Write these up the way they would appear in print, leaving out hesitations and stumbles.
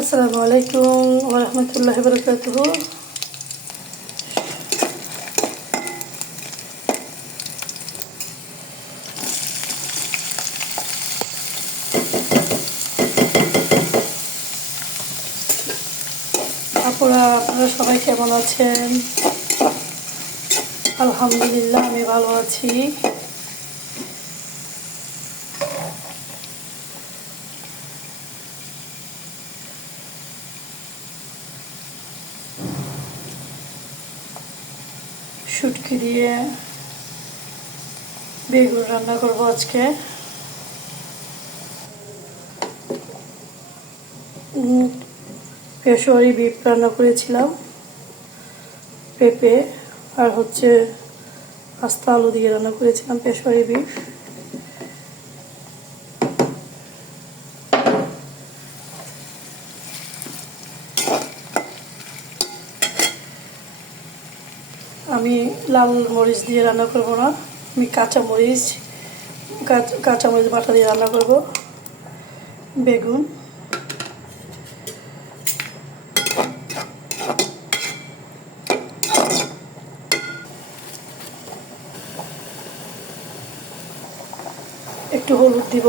আসসালামু আলাইকুম ওয়া রাহমাতুল্লাহি ওয়া বারাকাতুহু। আপনারা সবাই কেমন আছেন? আলহামদুলিল্লাহ আমি ভালো আছি। শুটকি দিয়ে বেগুন রান্না করব আজকে। পেশোয়ারি বিফ রান্না করেছিলাম, পেঁপে আর আস্তা আলু দিয়ে রান্না করেছিলাম পেশোয়ারি বিফ। আমি লাল মরিচ দিয়ে রান্না করব না, আমি কাঁচা মরিচ বাটা দিয়ে রান্না করব। বেগুন, একটু হলুদ দিব,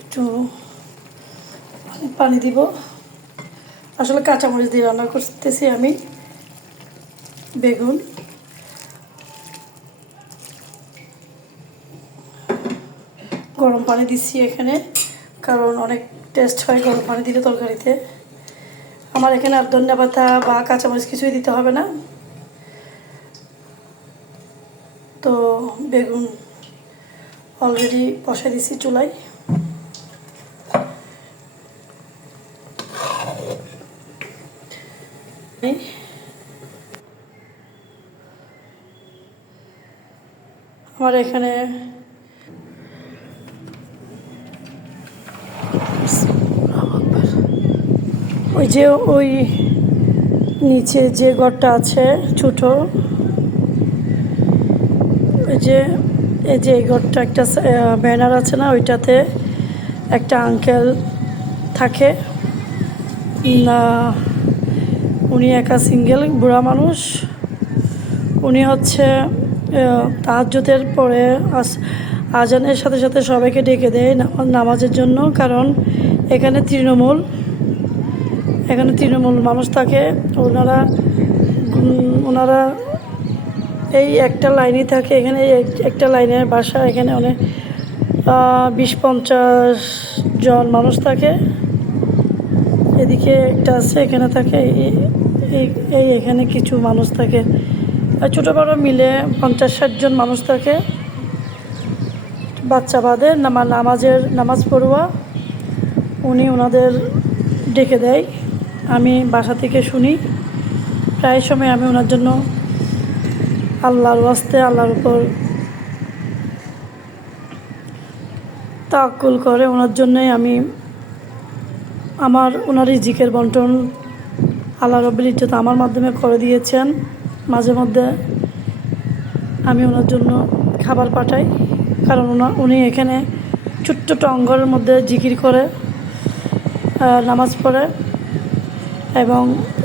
একটু পানি দিব। আসলে কাঁচামরিচ দিয়ে রান্না করতেছি আমি। বেগুন, গরম পানি দিচ্ছি এখানে, কারণ অনেক টেস্ট হয় গরম পানি দিলে তরকারিতে। আমার এখানে আর ধনিয়া পাতা বা কাঁচামরিচ কিছুই দিতে হবে না। তো বেগুন অলরেডি বসাই দিছি চুলায়। আমার এখানে ওই নিচে যে ঘরটা আছে ছোট, এই ঘরটা একটা ব্যানার আছে না, ওইটাতে একটা আঙ্কেল থাকে না। উনি একা সিঙ্গেল বুড়া মানুষ। উনি তাহাজ্জুদের পরে আজানের সাথে সাথে সবাইকে ডেকে দেয় নামাজের জন্য, কারণ এখানে তৃণমূল মানুষ থাকে। ওনারা এই একটা লাইনই থাকে। এখানে একটা লাইনের বাসা, এখানে অনেক 20-50 জন মানুষ থাকে। এদিকে একটা আছে, এখানে থাকে এখানে কিছু মানুষ থাকে, আর ছোটো বড়ো মিলে 50-60 জন মানুষ থাকে। বাচ্চা বাদে নামাজ পড়ুয়া উনি ওনাদের ডেকে দেয়। আমি বাসা থেকে শুনি, প্রায় সময় আমি ওনার জন্য আল্লাহর ওয়াস্তে আল্লাহর উপর তাওয়াক্কুল করে ওনার জন্যই আমি ওনার রিজিকের বন্টন আল্লাহ রাব্বুল ইজ্জত আমার মাধ্যমে করে দিয়েছেন। মাঝে মধ্যে আমি ওনার জন্য খাবার পাঠাই, কারণ উনি এখানে ছোট্ট টঙ্গরের মধ্যে জিকির করে, নামাজ পড়ে এবং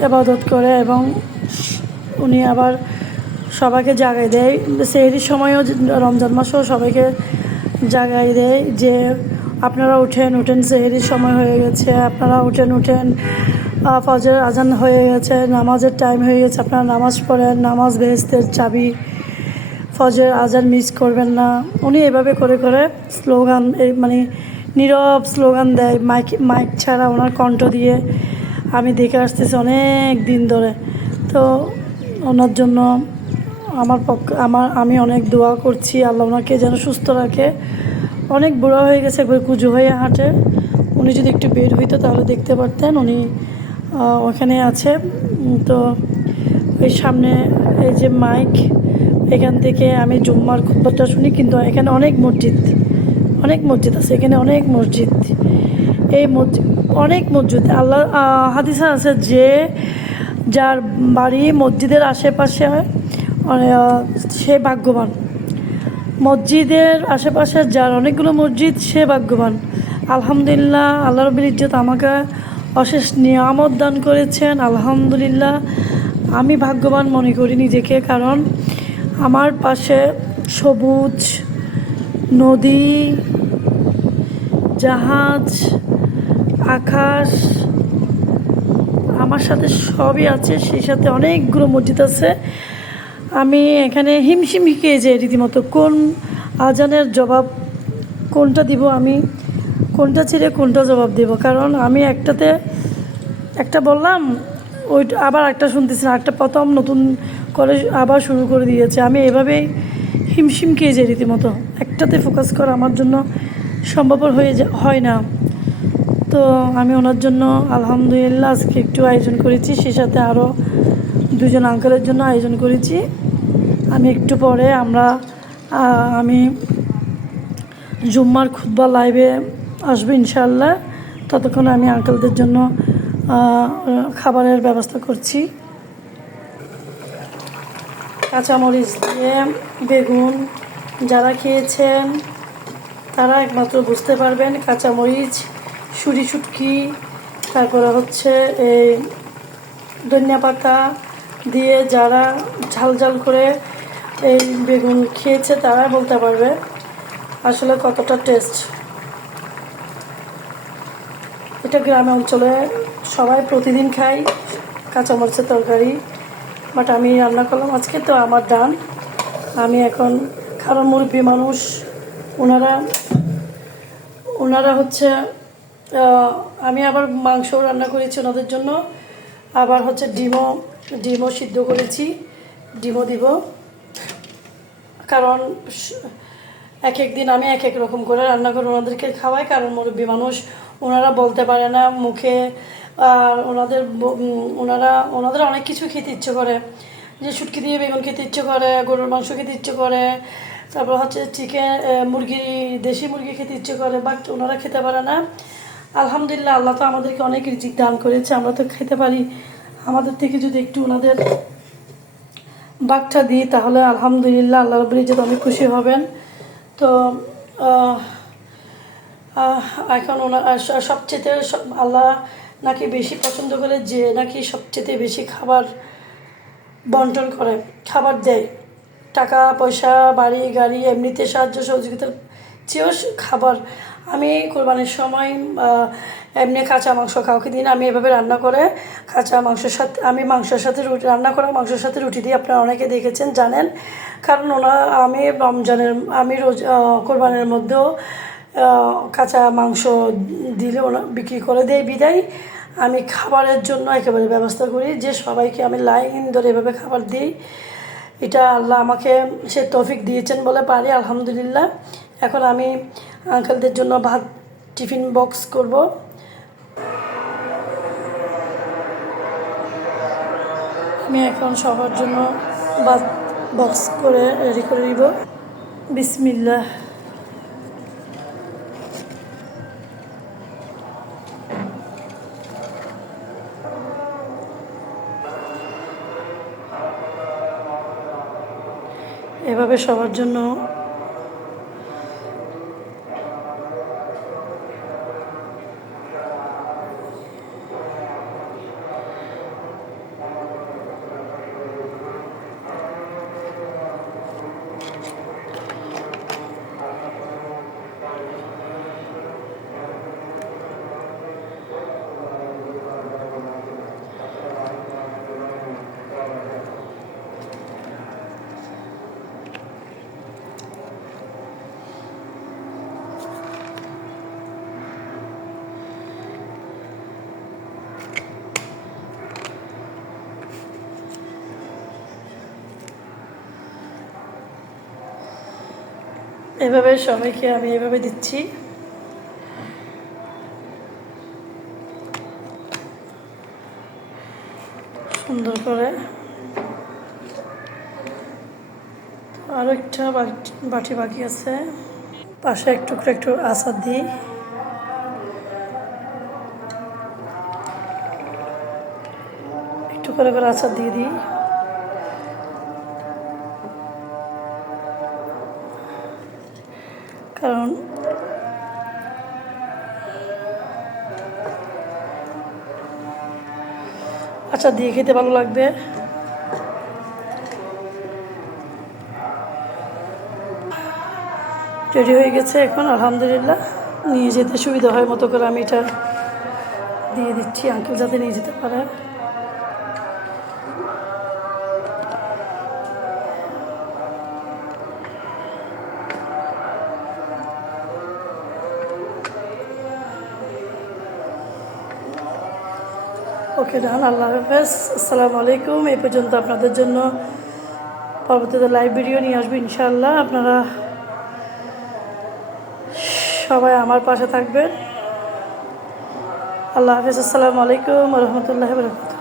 ইবাদত করে, এবং উনি আবার সবাইকে জাগাই দেয়। সেহরির সময়ও রমজান মাসেও সবাইকে জাগাই দেয় যে আপনারা উঠেন, সেহরির সময় হয়ে গেছে, আপনারা উঠেন, ফজরের আজান হয়ে গেছে, নামাজের টাইম হয়ে গেছে, আপনারা নামাজ পড়েন, নামাজ বেহেশতের চাবি, ফজরের আজান মিস করবেন না। উনি এভাবে করে স্লোগান, মানে নীরব স্লোগান দেয়, মাইক ছাড়া ওনার কণ্ঠ দিয়ে আমি দেখে আসতেছি অনেক দিন ধরে। তো ওনার জন্য আমি অনেক দোয়া করছি, আল্লাহ ওনাকে যেন সুস্থ রাখে। অনেক বুড়া হয়ে গেছে, একবার কুজো হয়ে হাঁটে। উনি যদি একটু বের হইতো তাহলে দেখতে পারতেন, উনি ওখানে আছে। তো ওই সামনে এই যে মাইক, এখান থেকে আমি জুম্মার খুতবাটা শুনি, কিন্তু এখানে অনেক মসজিদ, অনেক মসজিদ আছে এখানে, অনেক মসজিদ। এই মসজিদ, অনেক মসজিদ, আল্লাহ হাদিসে আছে যে যার বাড়ি মসজিদের আশেপাশে সে ভাগ্যবান। মসজিদের আশেপাশে যার অনেকগুলো মসজিদ সে ভাগ্যবান। আলহামদুলিল্লাহ, আল্লাহ রাব্বুল ইজ্জত আমাকে অশেষ নিয়ামত দান করেছেন। আলহামদুলিল্লাহ, আমি ভাগ্যবান মনে করি নিজেকে, কারণ আমার পাশে সবুজ নদী, জাহাজ, আকাশ, আমার সাথে সবই আছে, সেই সাথে অনেকগুলো মসজিদ আছে। আমি এখানে হিমশিম খেয়ে যাই রীতিমতো, কোন আজানের জবাব কোনটা দিব, আমি কোনটা ছেড়ে কোনটা জবাব দেব। কারণ আমি একটা বললাম, ওইটা আবার একটা শুনতেছি না, একটা প্রথম নতুন করে আবার শুরু করে দিয়েছে। আমি এভাবেই হিমশিম খেয়ে যাই রীতিমতো, একটাতে ফোকাস করা আমার জন্য সম্ভবপর হয় না। তো আমি ওনার জন্য আলহামদুলিল্লাহ আজকে একটু আয়োজন করেছি, সেই সাথে আরও দুজন আঙ্কেলের জন্য আয়োজন করেছি। আমি একটু পরে আমি জুম্মার খুতবা লাইভে আসবো ইনশাআল্লাহ। ততক্ষণ আমি আঙ্কেলদের জন্য খাবারের ব্যবস্থা করছি। কাঁচামরিচ দিয়ে বেগুন যারা খেয়েছেন তারা একমাত্র বুঝতে পারবেন। কাঁচামরিচ, সুরি শুটকি, তারপরে হচ্ছে এই ধনিয়া পাতা দিয়ে যারা ঝাল ঝাল করে এই বেগুন খেয়েছে তারা বলতে পারবে আসলে কতটা টেস্ট। এটা গ্রামে অঞ্চলে সবাই প্রতিদিন খায় কাঁচামরিচের তরকারি, বাট আমি রান্না করলাম আজকে, তো আমার ডান। আমি এখন, কারণ মুরব্বী মানুষ, ওনারা হচ্ছে আমি আবার মাংস রান্না করেছি ওনাদের জন্য, আবার হচ্ছে ডিমও সিদ্ধ করেছি, ডিমও দিব। কারণ এক এক দিন আমি এক এক রকম করে রান্না করে ওনাদেরকে খাওয়াই, কারণ মুরব্বী মানুষ, ওনারা বলতে পারে না মুখে, আর ওনাদের অনেক কিছু খেতে ইচ্ছে করে, যে শুটকি দিয়ে বেগুন খেতে ইচ্ছে করে, গরুর মাংস খেতে ইচ্ছে করে, তারপর হচ্ছে দেশি মুরগি খেতে ইচ্ছে করে, বাট ওনারা খেতে পারে না। আলহামদুলিল্লাহ, আল্লাহ তো আমাদেরকে অনেক রিজিক দান করেছে, আমরা তো খেতে পারি। আমাদের থেকে যদি একটু ওনাদের বাঘটা দিই তাহলে আলহামদুলিল্লাহ আল্লাহ রাব্বুল ইজ্জত অনেক খুশি হবেন। তো এখন সবচেয়ে আল্লাহ নাকি বেশি পছন্দ করে যে নাকি সবচেয়ে বেশি খাবার বন্টন করে, খাবার দেয়। টাকা পয়সা, বাড়ি গাড়ি, এমনিতে সাহায্য সহযোগিতার চেয়েও খাবার। আমি কোরবানির সময় এমনি কাঁচা মাংস কাউকে দিন, আমি এভাবে রান্না করে কাঁচা মাংসের সাথে, আমি মাংসের সাথে রান্না করা মাংসের সাথে রুটি দিয়ে, আপনারা অনেকে দেখেছেন জানেন। কারণ আমি কোরবানির মধ্যেও কাঁচা মাংস দিলে বিক্রি করে দেয় বিদায়, আমি খাবারের জন্য একেবারে ব্যবস্থা করি যে সবাইকে আমি লাইন ধরে এভাবে খাবার দিই। এটা আল্লাহ আমাকে সে তৌফিক দিয়েছেন বলে পারি, আলহামদুলিল্লাহ। এখন আমি আঙ্কেলদের জন্য ভাত টিফিন বক্স করব। আমি এখন সবার জন্য ভাত বক্স করে রেডি করে দিব। বিসমিল্লাহ। এভাবে সবার জন্য এভাবে সবাইকে আমি এভাবে দিচ্ছি। সুন্দর করে। আরও একটা বাটি বাকি আছে। পাশে একটু করে একটু আচার দিই। একটু করে করে আচার দিয়ে দিই। কারণ আচার দিয়ে খেতে ভালো লাগবে। রেডি হয়ে গেছে এখন, আলহামদুলিল্লাহ। নিয়ে যেতে সুবিধা হয় মতো করে আমি এটা দিয়ে দিচ্ছি, আঙ্কেল যাতে নিয়ে যেতে পারে। ওকে ডান, আল্লাহ হাফেজ, আসসালামু আলাইকুম। এই পর্যন্ত আপনাদের জন্য পরবর্তীতে লাইভ ভিডিও নিয়ে আসবো ইনশাআল্লাহ। আপনারা সবাই আমার পাশে থাকবেন। আল্লাহ হাফেজ, আসসালামু আলাইকুম ওয়া রাহমাতুল্লাহি ওয়া বারাকাতুহু।